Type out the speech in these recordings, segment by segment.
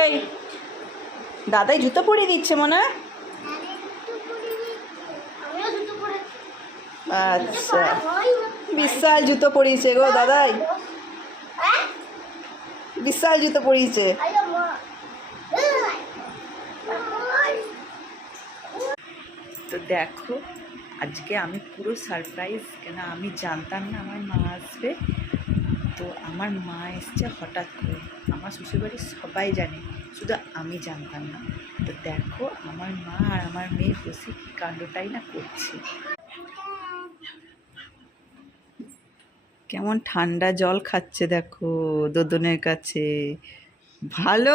এই দাদাই জুতো পরিয়ে দিচ্ছে মনে হয়। আচ্ছা, বিশাল জুতো পরিয়েছে গো দাদাই, বিশাল জুতো পরিয়েছে। তো দেখো আজকে আমি পুরো সারপ্রাইজ, কেন আমি জানতাম না আমার মা আসবে। তো আমার মা এসছে হঠাৎ করে, আমার শ্বশুরবাড়ির সবাই জানে, শুধু আমি জানতাম না। তো দেখো আমার মা আর আমার মেয়ে বসে কী কাণ্ডটাই না করছে। কেমন ঠান্ডা জল খাচ্ছে দেখো দোদনের কাছে। ভালো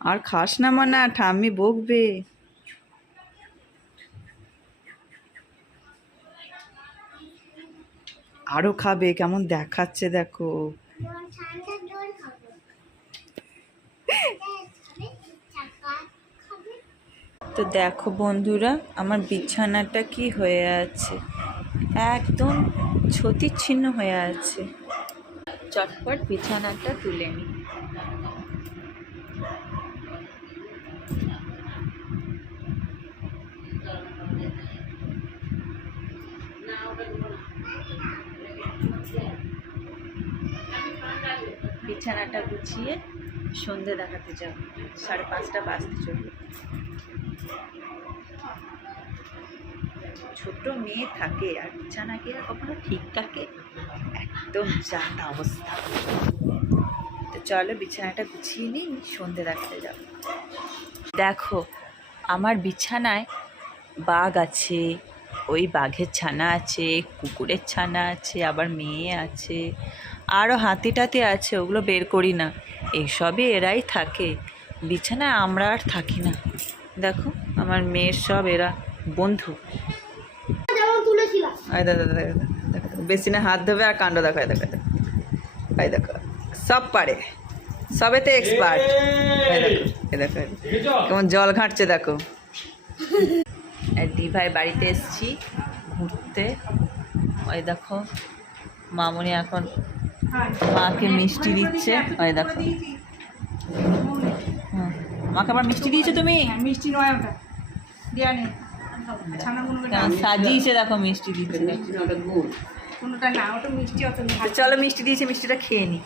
আর খাস না মনে, ঠাম্মি বকবে। আরো খাবে, কেমন দেখাচ্ছে দেখো। তো দেখো বন্ধুরা আমার বিছানাটা কি হয়ে আছে, একদম ছতিচ্ছিন্ন হয়ে আছে। চটপট বিছানাটা তুলে নি। বিছানাটা গুছিয়ে সন্ধে দেখাতে যাও, 5:30 বাজতে চলবে। ছোট মেয়ে থাকে আর বিছানা কি আর কখনো ঠিক থাকে, একদম জাতা অবস্থা। তো চলো বিছানাটা গুছিয়ে নিই, সন্ধে দেখাতে যাও। দেখো আমার বিছানায় বাঘ আছে, ওই বাঘের ছানা আছে, কুকুরের ছানা আছে, আবার মেয়ে আছে, আরও হাতি টাতি আছে, ওগুলো বের করি না, এইসবই এরাই থাকে বিছানায়, আমরা আর থাকি না। দেখো আমার মেয়ের সব এরা বন্ধু। বেশি না হাত ধোবে আর কাণ্ড দেখো, দেখো এই দেখো সব পারে, সবেতে এক্সপার্ট। দেখো দেখো কেমন জল ঘাঁটছে দেখো। দি ভাই বাড়িতে এসছি ঘুরতে, ওই দেখো মামুনি এখন মাকে মিষ্টি দিচ্ছে, ওই দেখো। মাকে আবার মিষ্টি দিয়েছো তুমি? মিষ্টি নয় ওটা দিয়ানি সাজিয়েছে দেখো, মিষ্টি দিচ্ছে। কোনোটা না, ওটা মিষ্টি অত। চলো মিষ্টি দিয়েছে, মিষ্টিটা খেয়ে নি।